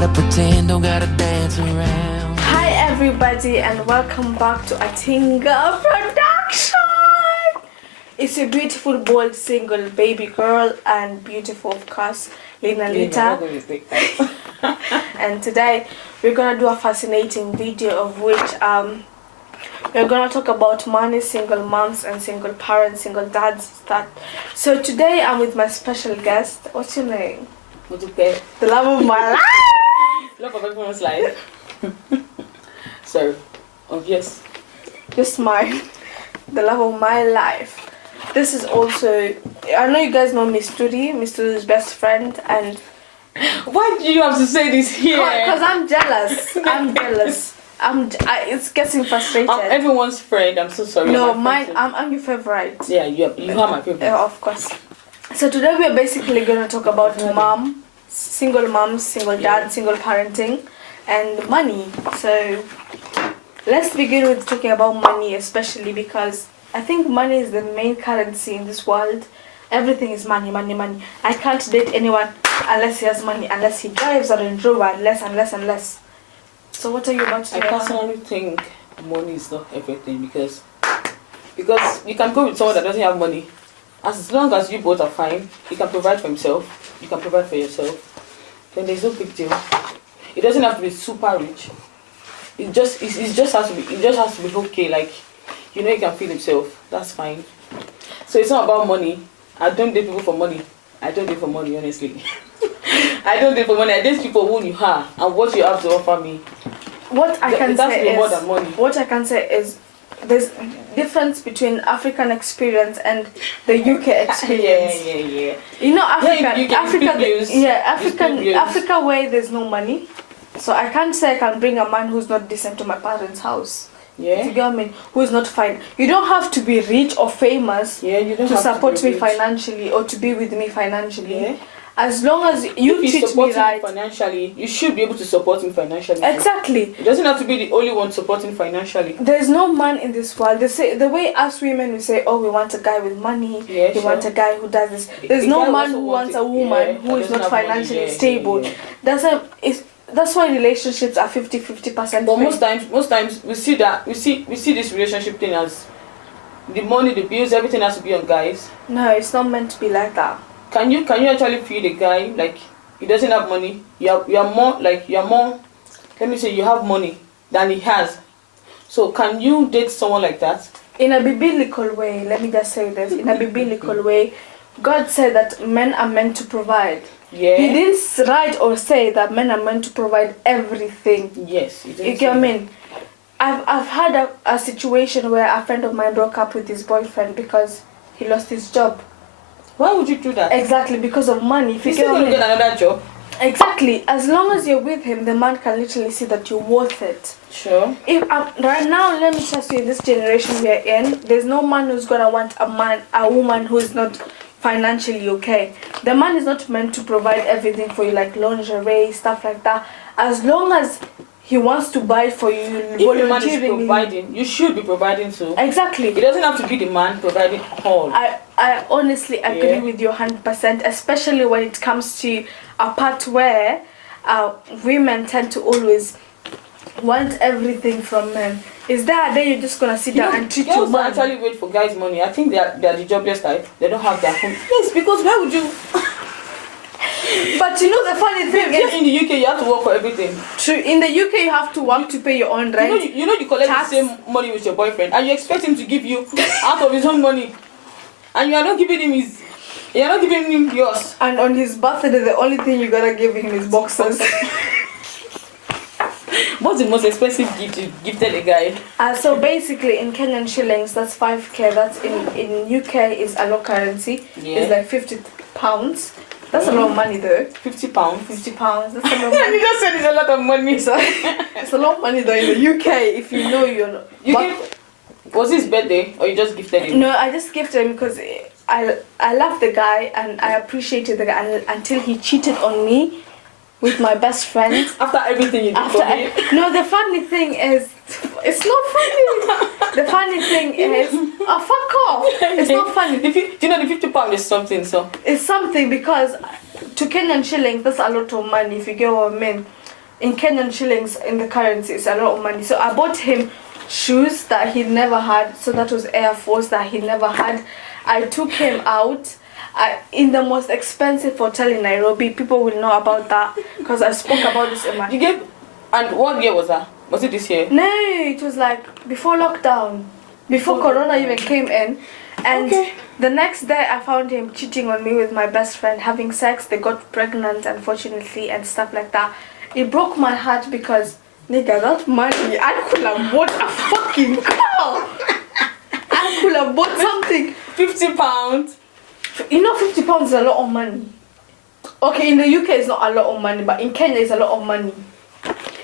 gotta pretend, don't gotta dance around. Hi everybody and welcome back to ATINGAUK production. It's a beautiful, bold, single baby girl and beautiful, of course, Lina Lita. And today we're gonna do a fascinating video of which we're gonna talk about money, single moms and single parents, single dads. So today I'm with my special guest. What's your name? The love of my life. Love of everyone's life. So, obvious. Just smile. The love of my life. This is also, I know you guys know Miss Turi's best friend, and why do you have to say this here? Because I'm jealous. I'm jealous. It's getting frustrated. I'm everyone's friend. I'm so sorry. No, mine. I'm your favorite. Yeah, you are my favorite. Of course. So today we are basically gonna talk about single moms, single dads, single parenting, and money. So let's begin with talking about money, especially because I think money is the main currency in this world. Everything is money, money, money. I can't date anyone unless he has money, unless he drives a Range Rover, unless. So what are you about to say? I personally think money is not everything because you can go with someone that doesn't have money. As long as you both are fine, you can provide for himself, you can provide for yourself, then there's no big deal. It doesn't have to be super rich. It just has to be okay, like you can feed himself. That's fine. So it's not about money. I don't date people for money. I don't date for money, honestly. I don't date for money. I date people who you are and what you have to offer me. What I can say more than money. What I can say is there's difference between African experience and the UK experience. Yeah. You know, Africa, Africa way there's no money. So I can't say I can bring a man who's not decent to my parents' house. Yeah. You get me? Who is not fine. You don't have to be rich or famous to support me financially or to be with me financially. Yeah. As long as you treat me right financially, you should be able to support him financially. Exactly. It doesn't have to be the only one supporting financially. There's no man in this world. They say the way us women we say, oh, we want a guy with money. Yeah, we want a guy who does this. There's no man who wants a woman who is not financially stable. That's why relationships are 50%. But most times we see this relationship thing as the money, the bills, everything has to be on guys. No, it's not meant to be like that. Can you actually feel the guy like he doesn't have money? You're more. Let me say you have money than he has. So can you date someone like that? In a biblical way, let me just say this. In a biblical way, God said that men are meant to provide. Yeah. He didn't write or say that men are meant to provide everything. Yes. You get what I mean? I've had a situation where a friend of mine broke up with his boyfriend because he lost his job. Why would you do that? Exactly, because of money. If you still gonna get another job. Exactly. As long as you're with him, the man can literally see that you're worth it. Sure. If right now, let me just say, in this generation we're in, there's no man who's gonna want a woman who is not financially okay. The man is not meant to provide everything for you, like lingerie, stuff like that. As long as he wants to buy for you, if the man is providing, you should be providing too. Exactly. It doesn't have to be the man providing all. I honestly agree with you 100%, especially when it comes to a part where women tend to always want everything from men. Is there a day you're just gonna sit down and treat your man? Actually wait for guys' money. I think they are the jobless type. They don't have their home. Yes, because why would you? But you know the funny thing is, in the UK you have to work for everything. True. In the UK you have to work to pay your own rent. You know you collect the same money with your boyfriend, and you expect him to give you out of his own money, and you are not giving him yours. And on his birthday, the only thing you gotta give him is boxes. What's the most expensive gift you gifted a guy? So basically, in Kenyan shillings, that's 5k. That's in UK is a low currency. Yeah. It's like £50. That's a lot of money though. £50. £50. That's a lot of money. You just said it's a lot of money. So it's a lot of money though in the UK. If you know you're not. Was his birthday or you just gifted him? No, I just gifted him because I love the guy and I appreciated the guy until he cheated on me with my best friend. After everything you did for me? No, the funny thing is, it's not funny. The funny thing is, fuck off. It's not funny. Do you know the £50 is something, so? It's something because to Kenyan shillings, that's a lot of money, if you get what I mean. in Kenyan shillings in the currency it's a lot of money. So I bought him shoes that he never had. So that was Air Force that he never had. I took him out in the most expensive hotel in Nairobi. People will know about that because I spoke about this in my... You gave... And what year was that? Was it this year? No, it was like before lockdown. Before Corona even came in. And the next day I found him cheating on me with my best friend, having sex. They got pregnant, unfortunately, and stuff like that. It broke my heart because, nigga, that money, I could have bought a fucking car. I could have bought something. £50. You know, £50 is a lot of money. Okay, in the UK it's not a lot of money, but in Kenya it's a lot of money.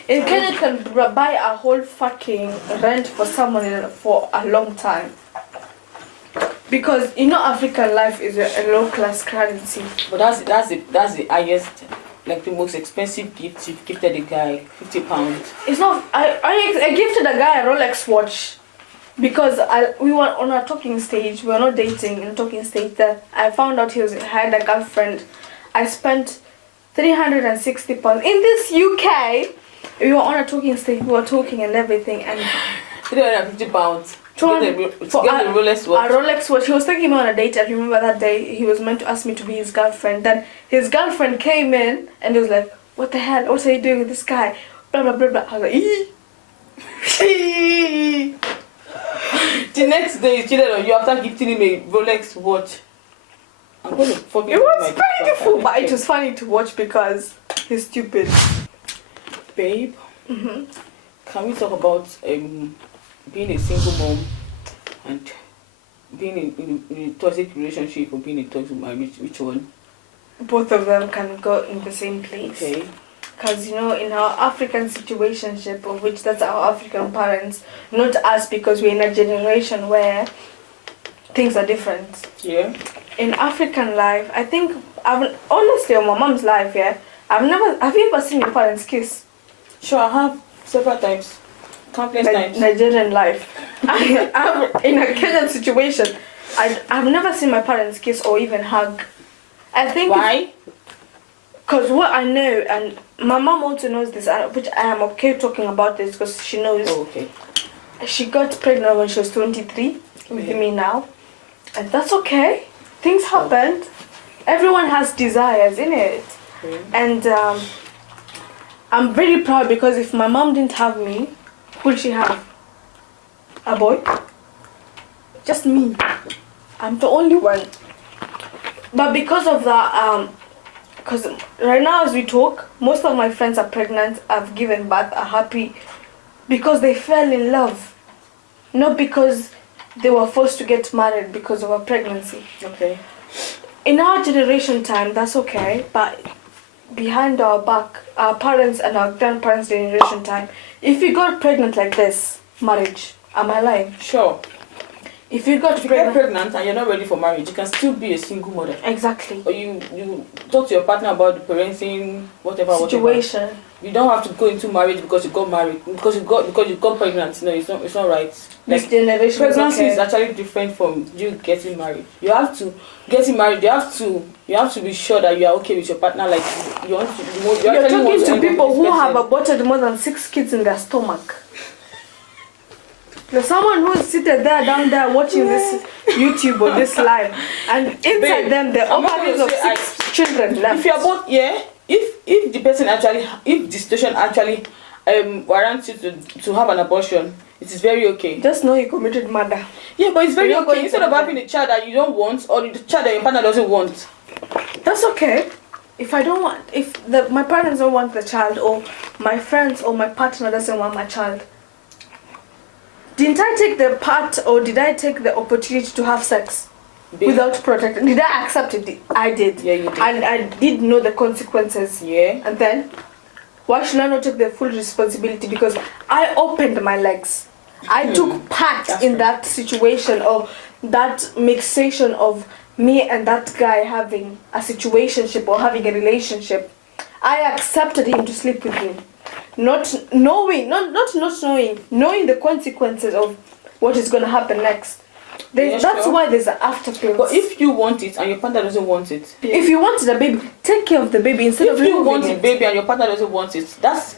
In Kenya you can buy a whole fucking rent for someone for a long time. Because you know African life is a low class currency. But that's the highest, like the most expensive gift you've gifted a guy, £50. It's not. I gifted a guy a Rolex watch because we were on a talking stage. We were not dating in a talking stage. That I found out he had a girlfriend. I spent £360 in this UK. We were on a talking stage. We were talking and everything, and £350. For a Rolex watch. A Rolex watch. He was taking me on a date. I remember that day he was meant to ask me to be his girlfriend. Then his girlfriend came in and he was like, "What the hell? What are you doing with this guy?" Blah blah blah blah. I was like, "Ee." The next day he cheated on you after gifting him a Rolex watch. I'm gonna fucking It was beautiful, but it was funny to watch because he's stupid. Babe, can we talk about being a single mom and being in a toxic relationship or being in a toxic marriage? Which one? Both of them can go in the same place. Okay. Because you know, in our African situationship, of which that's our African parents, not us, because we're in a generation where things are different. Yeah. In African life, I think, honestly, on my mom's life, yeah, have you ever seen your parents kiss? Sure, I have several times. Countless times. Nigerian life. I'm in a Kenyan situation. I've never seen my parents kiss or even hug. I think. Why? Because what I know, and my mom also knows this, which I am okay talking about this because she knows. Oh, okay. She got pregnant when she was 23 with me now, and that's okay. Things happened. Everyone has desires, innit? And I'm very proud because if my mom didn't have me, who'd she have? A boy? Just me. I'm the only one. But because of that, because right now as we talk, most of my friends are pregnant, have given birth, are happy because they fell in love. Not because they were forced to get married because of a pregnancy. Okay. In our generation time, that's okay, but behind our back, our parents and our grandparents' generation time, if you got pregnant like this, marriage, am I lying? Sure. If you get pregnant and you're not ready for marriage, you can still be a single mother. Exactly. Or you talk to your partner about the parenting, whatever situation. Whatever. You don't have to go into marriage because you got married, because you got pregnant. No, it's not right. This generation, pregnancy is actually different from you getting married. You have to getting married. You have to be sure that you are okay with your partner. Like you're talking to people who have aborted more than 6 kids in their stomach. There's someone who's seated there down there watching this YouTube or this live, and inside them there are ovaries of 6 children left. If you're both, if the person actually, if the situation actually warrants you to have an abortion, it is very okay. Just know you committed murder. Yeah, but it's very okay. Instead of having a child that you don't want or the child that your partner doesn't want. That's okay. If I don't want, my parents don't want the child, or my friends or my partner doesn't want my child, didn't I take the part, or did I take the opportunity to have sex without protecting? Did I accept it? I did. Yeah, you did. And I did know the consequences. Yeah. And then, why should I not take the full responsibility? Because I opened my legs. I took part in that situation, of that mixation of me and that guy having a situationship or having a relationship. I accepted him to sleep with me. Not knowing the consequences of what is going to happen next. That's why there's an after pills. But if you want it and your partner doesn't want it, if you want the baby, take care of the baby instead of if you want the baby and your partner doesn't want it, that's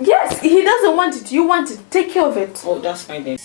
yes, he doesn't want it. You want it. Take care of it. oh, that's fine then.